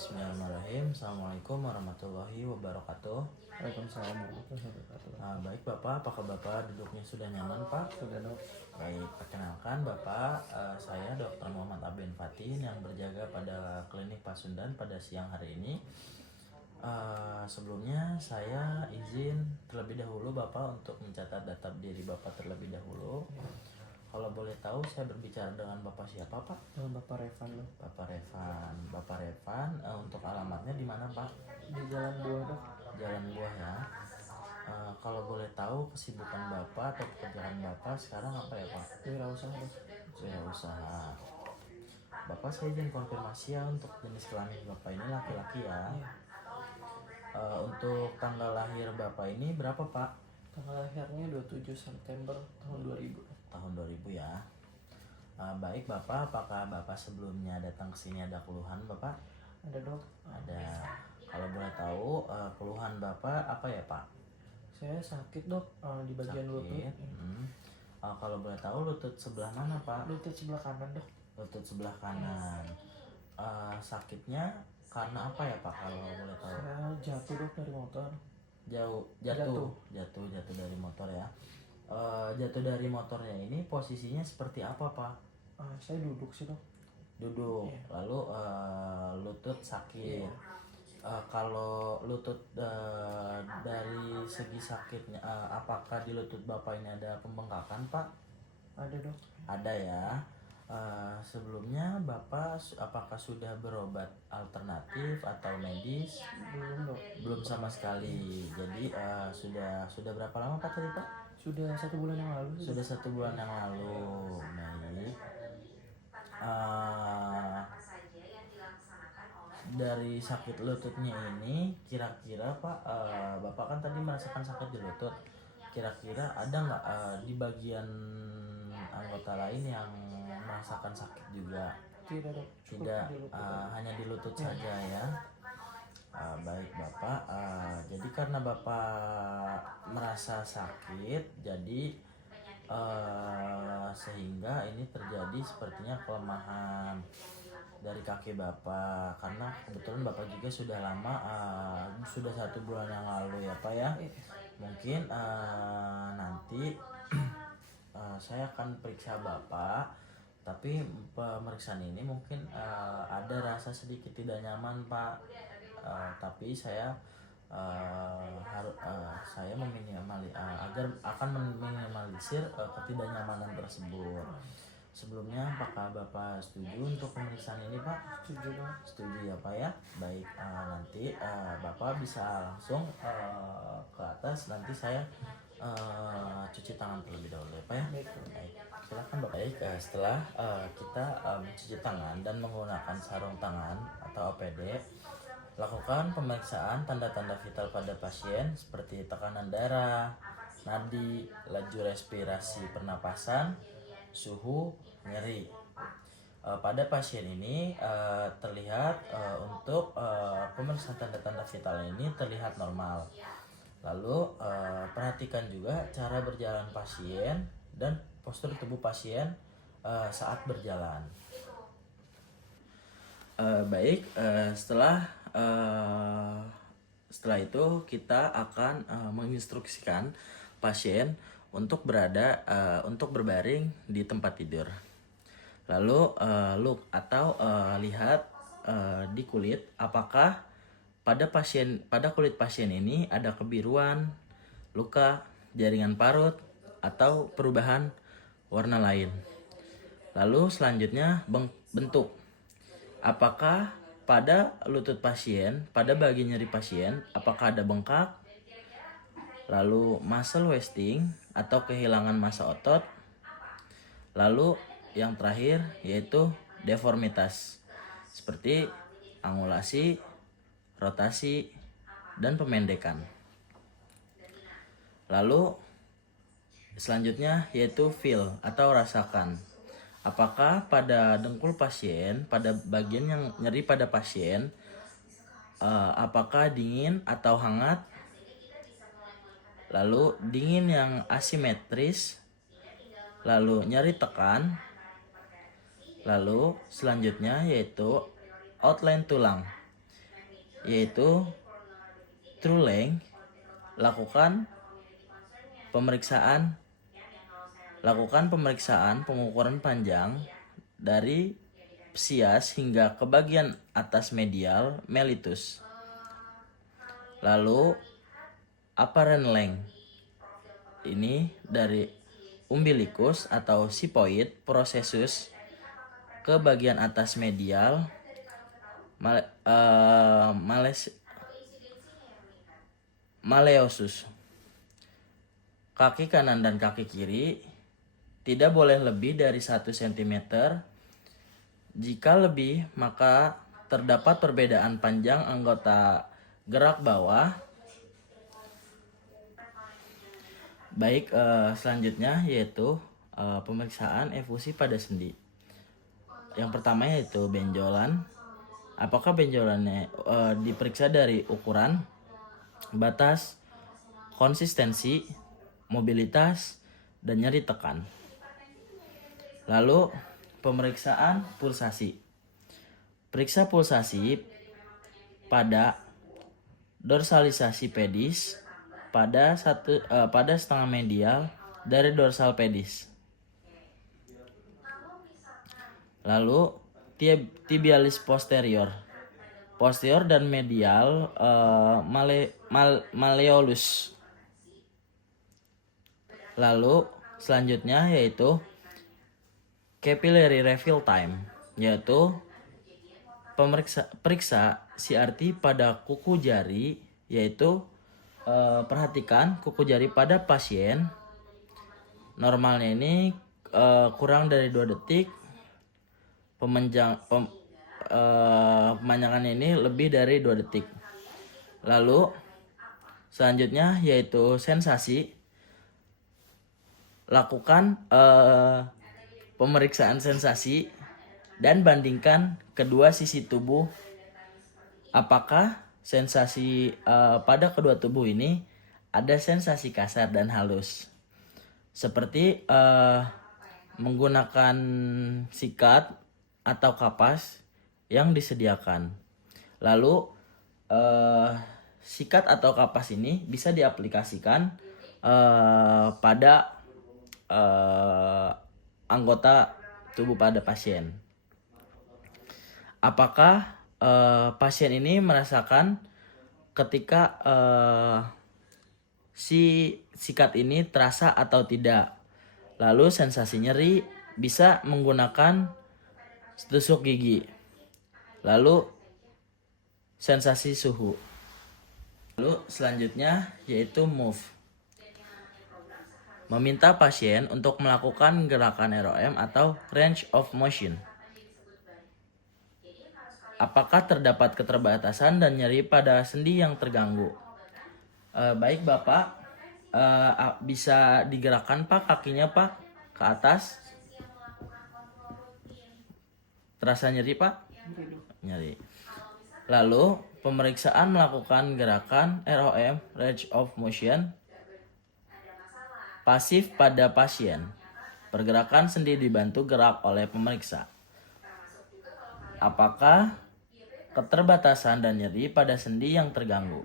Bismillahirrahmanirrahim. Assalamualaikum warahmatullahi wabarakatuh. Waalaikumsalam warahmatullahi wabarakatuh. Baik Bapak, apakah Bapak duduknya sudah nyaman Pak? Sudah dok. Baik, perkenalkan Bapak, saya Dr. Muhammad Abdin Fatin yang berjaga pada klinik Pasundan pada siang hari ini. Sebelumnya saya izin terlebih dahulu Bapak untuk mencatat data diri Bapak terlebih dahulu. Kalau boleh tahu saya berbicara dengan Bapak siapa Pak? Dengan Bapak Revan dok. Bapak Revan, untuk alamatnya di mana Pak? Di Jalan Buah dok. Jalan Buah ya. Kalau boleh tahu kesibukan Bapak atau pekerjaan Bapak sekarang apa ya Pak? Wirausaha dok. Wirausaha. Bapak saya izin konfirmasi ya, untuk jenis kelamin Bapak ini laki-laki ya. Iya. Untuk tanggal lahir Bapak ini berapa Pak? Tanggal lahirnya 27 September tahun 2000. Tahun 2000 ya. Baik Bapak, apakah Bapak sebelumnya datang ke sini ada keluhan Bapak? Ada dok. Ada. Kalau boleh tahu keluhan Bapak apa ya Pak? Saya sakit dok di bagian lutut. Kalau boleh tahu lutut sebelah mana Pak? Lutut sebelah kanan dok. Lutut sebelah kanan. Sakitnya karena apa ya Pak kalau boleh tahu? Saya jatuh dok dari motor. Jatuh dari motor ya. Jatuh dari motornya ini posisinya seperti apa Pak? Saya duduk sih dok. Duduk. Iya. Lalu lutut sakit. Iya. Kalau lutut dari segi sakitnya, apakah di lutut Bapak ini ada pembengkakan Pak? Ada dok. Ada ya. Sebelumnya Bapak apakah sudah berobat alternatif atau medis? Belum dok. Belum sama sekali. Jadi sudah berapa lama Pak tadi Pak? Sudah 1 bulan yang lalu. Sudah 1 bulan yang lalu. Baik. Dari sakit lututnya ini kira-kira Pak, Bapak kan tadi merasakan sakit di lutut. Kira-kira ada nggak di bagian anggota lain yang merasakan sakit juga? Tidak dok. Tidak, hanya di lutut saja ya. Baik Bapak, jadi karena Bapak merasa sakit, jadi sehingga ini terjadi sepertinya kelemahan dari kaki Bapak, karena kebetulan Bapak juga sudah lama, sudah 1 bulan yang lalu ya Pak ya. Mungkin nanti saya akan periksa Bapak, tapi pemeriksaan ini mungkin ada rasa sedikit tidak nyaman Pak. Tapi saya saya akan meminimalisir ketidaknyamanan tersebut. Sebelumnya apakah Bapak setuju untuk pemeriksaan ini Pak? Setuju dok. Setuju ya Pak ya. Baik, nanti Bapak bisa langsung ke atas, nanti saya cuci tangan terlebih dahulu ya Pak ya. Baik. Silakan Bapak. Baik, setelah kita mencuci tangan dan menggunakan sarung tangan atau APD, lakukan pemeriksaan tanda-tanda vital pada pasien seperti tekanan darah, nadi, laju respirasi pernapasan, suhu, nyeri. Pada pasien ini terlihat untuk pemeriksaan tanda-tanda vital ini terlihat normal. Lalu perhatikan juga cara berjalan pasien dan postur tubuh pasien saat berjalan. Baik, setelah itu kita akan menginstruksikan pasien untuk berbaring di tempat tidur. Lalu look atau lihat di kulit, apakah pada kulit pasien ini ada kebiruan, luka, jaringan parut, atau perubahan warna lain. Lalu selanjutnya bentuk. Apakah pada lutut pasien, pada bagian nyeri pasien, apakah ada bengkak, lalu muscle wasting atau kehilangan massa otot, lalu yang terakhir yaitu deformitas seperti angulasi, rotasi, dan pemendekan. Lalu selanjutnya yaitu feel atau rasakan. Apakah pada dengkul pasien, pada bagian yang nyeri pada pasien, apakah dingin atau hangat? Lalu dingin yang asimetris, lalu nyeri tekan, lalu selanjutnya yaitu outline tulang. yaitu true length. Lakukan pemeriksaan pengukuran panjang dari psias hingga ke bagian atas medial mellitus. Lalu apparent length, ini dari umbilicus atau sipoid processus ke bagian atas medial malleosus. Kaki kanan dan kaki kiri tidak boleh lebih dari 1 cm. Jika lebih, maka terdapat perbedaan panjang anggota gerak bawah. Baik, selanjutnya yaitu pemeriksaan efusi pada sendi. Yang pertama yaitu benjolan. Apakah benjolannya diperiksa dari ukuran, batas, konsistensi, mobilitas, dan nyeri tekan. Lalu pemeriksaan pulsasi. Periksa pulsasi pada dorsalisasi pedis pada setengah medial dari dorsal pedis. Lalu tibialis posterior dan medial malleolus. Lalu selanjutnya yaitu capillary refill time, yaitu periksa CRT pada kuku jari, yaitu perhatikan kuku jari pada pasien. Normalnya ini kurang dari 2 detik. Pemanjangannya ini lebih dari 2 detik. Lalu selanjutnya yaitu sensasi. Lakukan pemeriksaan sensasi dan bandingkan kedua sisi tubuh. Apakah sensasi pada kedua tubuh ini ada sensasi kasar dan halus, seperti menggunakan sikat atau kapas yang disediakan. Lalu sikat atau kapas ini bisa diaplikasikan pada anggota tubuh pada pasien. Apakah pasien ini merasakan ketika si sikat ini terasa atau tidak? Lalu sensasi nyeri bisa menggunakan tusuk gigi. Lalu sensasi suhu. Lalu selanjutnya yaitu move. Meminta pasien untuk melakukan gerakan ROM atau range of motion. Apakah terdapat keterbatasan dan nyeri pada sendi yang terganggu? Baik Bapak, bisa digerakkan Pak kakinya Pak ke atas. Terasa nyeri Pak? Nyeri. Lalu pemeriksaan melakukan gerakan ROM range of motion pasif pada pasien. Pergerakan sendi dibantu gerak oleh pemeriksa. Apakah keterbatasan dan nyeri pada sendi yang terganggu?